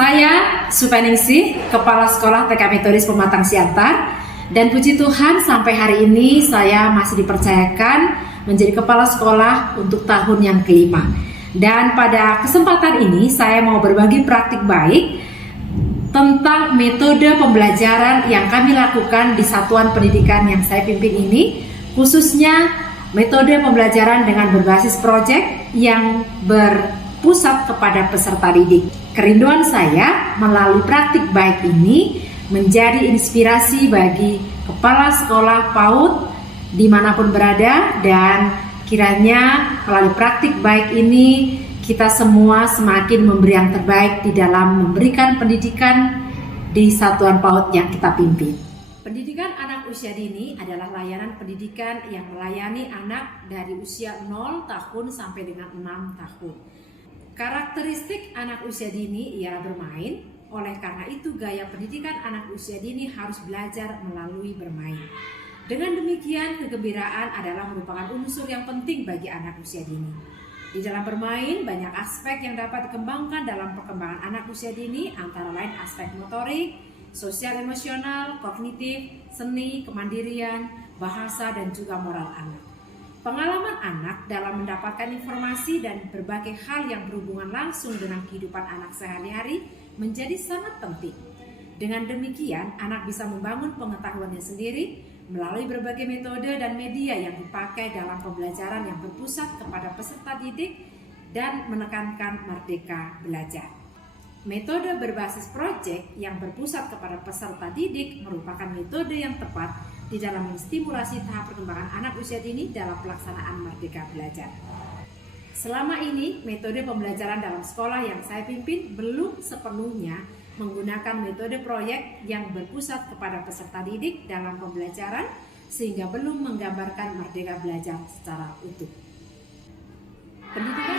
Saya Supeningsih, Kepala Sekolah TK Metodis Pematang Siantar, dan puji Tuhan sampai hari ini saya masih dipercayakan menjadi Kepala Sekolah untuk tahun yang kelima. Dan pada kesempatan ini saya mau berbagi praktik baik tentang metode pembelajaran yang kami lakukan di satuan pendidikan yang saya pimpin ini, khususnya metode pembelajaran dengan berbasis proyek yang berpusat kepada peserta didik. Kerinduan saya melalui praktik baik ini menjadi inspirasi bagi kepala sekolah PAUD dimanapun berada, dan kiranya melalui praktik baik ini kita semua semakin memberi yang terbaik di dalam memberikan pendidikan di satuan PAUD yang kita pimpin. Pendidikan anak usia dini adalah layanan pendidikan yang melayani anak dari usia 0 tahun sampai dengan 6 tahun. Karakteristik anak usia dini ialah bermain, oleh karena itu gaya pendidikan anak usia dini harus belajar melalui bermain. Dengan demikian, kegembiraan adalah merupakan unsur yang penting bagi anak usia dini. Di dalam bermain, banyak aspek yang dapat dikembangkan dalam perkembangan anak usia dini, antara lain aspek motorik, sosial emosional, kognitif, seni, kemandirian, bahasa, dan juga moral anak. Pengalaman anak dalam mendapatkan informasi dan berbagai hal yang berhubungan langsung dengan kehidupan anak sehari-hari menjadi sangat penting. Dengan demikian, anak bisa membangun pengetahuannya sendiri melalui berbagai metode dan media yang dipakai dalam pembelajaran yang berpusat kepada peserta didik dan menekankan merdeka belajar. Metode berbasis proyek yang berpusat kepada peserta didik merupakan metode yang tepat di dalam menstimulasi tahap perkembangan anak usia dini dalam pelaksanaan merdeka belajar. Selama ini, metode pembelajaran dalam sekolah yang saya pimpin belum sepenuhnya menggunakan metode proyek yang berpusat kepada peserta didik dalam pembelajaran, sehingga belum menggambarkan merdeka belajar secara utuh. Pendidikan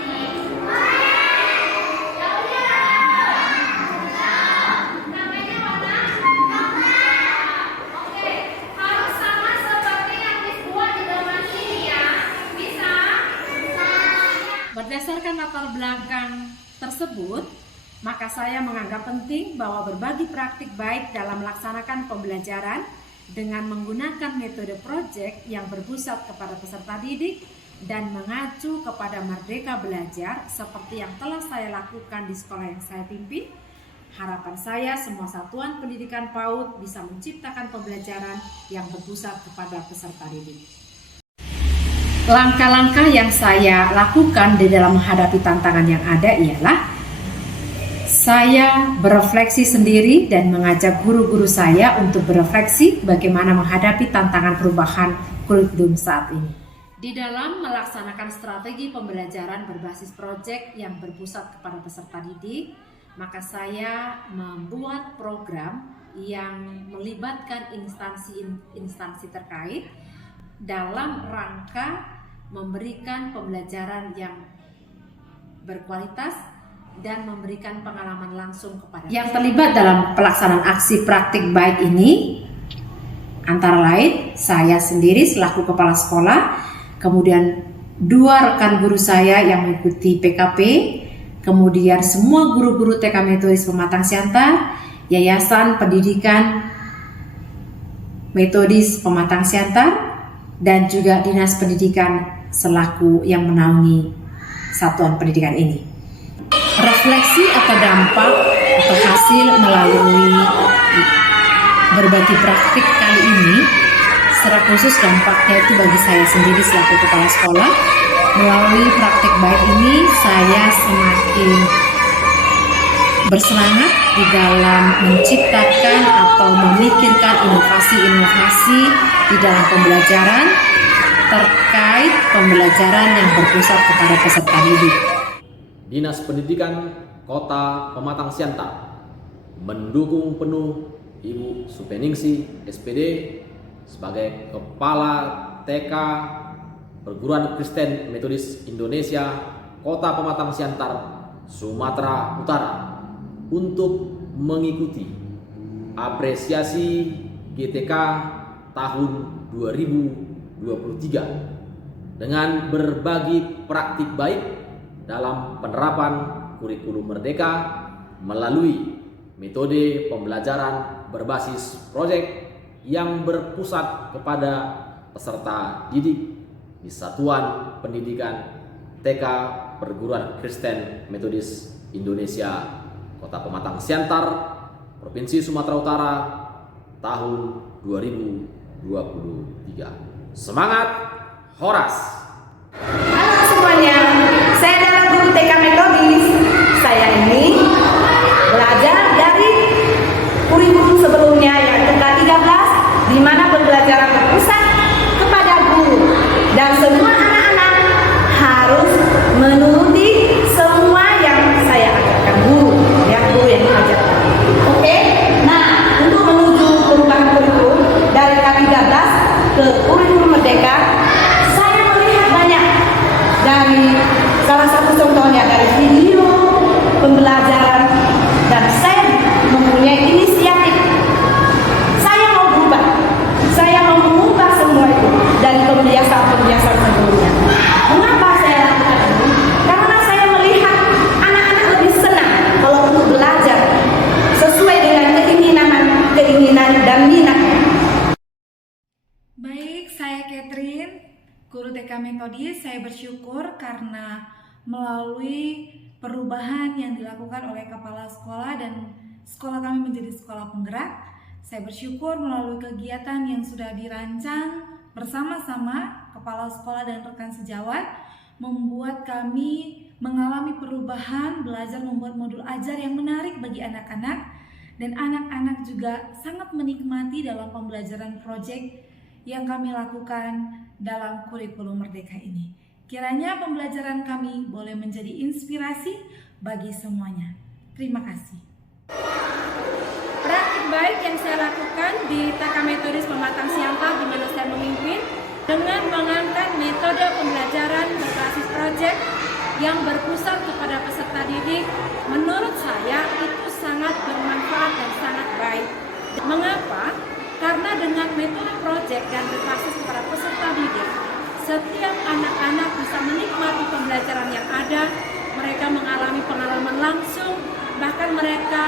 berdasarkan latar belakang tersebut, maka saya menganggap penting bahwa berbagi praktik baik dalam melaksanakan pembelajaran dengan menggunakan metode proyek yang berpusat kepada peserta didik dan mengacu kepada merdeka belajar seperti yang telah saya lakukan di sekolah yang saya pimpin. Harapan saya semua satuan pendidikan PAUD bisa menciptakan pembelajaran yang berpusat kepada peserta didik. Langkah-langkah yang saya lakukan di dalam menghadapi tantangan yang ada ialah saya berefleksi sendiri dan mengajak guru-guru saya untuk berefleksi bagaimana menghadapi tantangan perubahan kurikulum saat ini. Di dalam melaksanakan strategi pembelajaran berbasis proyek yang berpusat kepada peserta didik, maka saya membuat program yang melibatkan instansi-instansi terkait dalam rangka memberikan pembelajaran yang berkualitas dan memberikan pengalaman langsung kepada yang terlibat dalam pelaksanaan aksi praktik baik ini, antara lain saya sendiri selaku kepala sekolah, kemudian 2 rekan guru saya yang mengikuti PKP, kemudian semua guru-guru TK Metodis Pematang Siantar, Yayasan Pendidikan Metodis Pematang Siantar, dan juga Dinas Pendidikan selaku yang menaungi satuan pendidikan ini. Refleksi atau dampak atau hasil melalui berbagi praktik kali ini, secara khusus dampaknya itu bagi saya sendiri selaku kepala sekolah. Melalui praktik baik ini saya semakin bersemangat di dalam menciptakan atau memikirkan inovasi-inovasi di dalam pembelajaran terkait pembelajaran yang berpusat kepada peserta didik. Dinas Pendidikan Kota Pematang Siantar mendukung penuh Ibu Supeningsih SPD sebagai Kepala TK Perguruan Kristen Metodis Indonesia Kota Pematang Siantar, Sumatera Utara untuk mengikuti apresiasi GTK tahun 2023 dengan berbagi praktik baik dalam penerapan kurikulum merdeka melalui metode pembelajaran berbasis proyek yang berpusat kepada peserta didik di Satuan Pendidikan TK Perguruan Kristen Metodis Indonesia Kota Pematang Siantar, Provinsi Sumatera Utara tahun 2023. Semangat Horas! Halo semuanya, saya adalah guru TK Metodis. Saya ini belajar dari kurikulum sebelumnya yaitu K13, di mana pembelajaran berpusat kepada guru dan semua anak-anak harus menuruti semua yang saya ajarkan guru yang diajarkan. Oke, nah untuk menuju perubahan kurikulum dari K13 ke kurikulum Merdeka, saya melihat banyak dari salah satu contohnya dari video pembelajaran, dan saya mempunyai inisiatif. Saya mau berubah, saya mau mengubah semua itu dari kebiasaan-kebiasaan sebelumnya. Mengapa saya lakukan ini? Karena saya melihat anak-anak lebih senang kalau untuk belajar sesuai dengan keinginan dan minatnya. Baik, saya Catherine, guru TK Metodis. Saya bersyukur karena melalui perubahan yang dilakukan oleh kepala sekolah dan sekolah kami menjadi sekolah penggerak. Saya bersyukur melalui kegiatan yang sudah dirancang bersama-sama kepala sekolah dan rekan sejawat membuat kami mengalami perubahan, belajar membuat modul ajar yang menarik bagi anak-anak, dan anak-anak juga sangat menikmati dalam pembelajaran proyek yang kami lakukan dalam kurikulum Merdeka ini. Kiranya pembelajaran kami boleh menjadi inspirasi bagi semuanya. Terima kasih. Praktik baik yang saya lakukan di TK Metodis Pematang Siantar, di mana saya memimpin dengan mengangkat metode pembelajaran berbasis proyek yang berpusat kepada peserta didik, menurut saya itu sangat bermanfaat dan sangat baik. Mengapa? Karena dengan metode proyek dan berbasis kepada peserta didik, setiap anak-anak bisa menikmati pembelajaran yang ada, mereka mengalami pengalaman langsung, bahkan mereka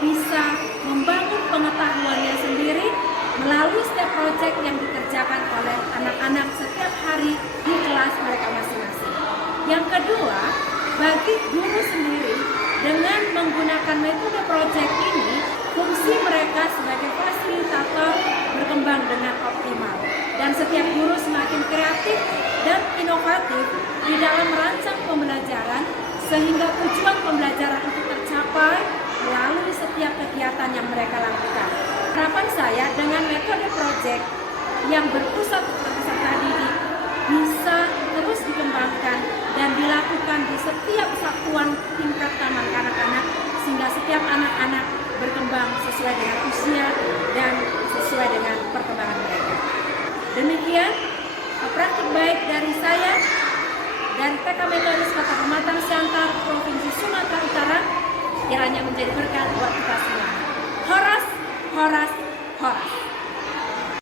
bisa membangun pengetahuannya sendiri melalui setiap proyek yang dikerjakan oleh anak-anak setiap hari di kelas mereka masing-masing. Yang kedua, bagi guru sendiri, dengan menggunakan metode proyek ini, fungsi mereka sebagai fasilitator berkembang dengan optimal. Dan setiap guru semakin kreatif dan inovatif di dalam merancang pembelajaran, sehingga tujuan pembelajaran itu tercapai melalui setiap kegiatan yang mereka lakukan. Harapan saya dengan metode proyek yang berpusat pada peserta didik bisa terus dikembangkan dan dilakukan di setiap satuan tingkat taman kanak-kanak, sehingga setiap anak-anak berkembang sesuai dengan usia dan sesuai dengan perkembangan mereka. Demikian praktik baik dari saya dari TK Metodis Kota Pematang Siantar, Provinsi Sumatera Utara, kiranya menjadi berkat buat kita semua. Horas, horas, horas.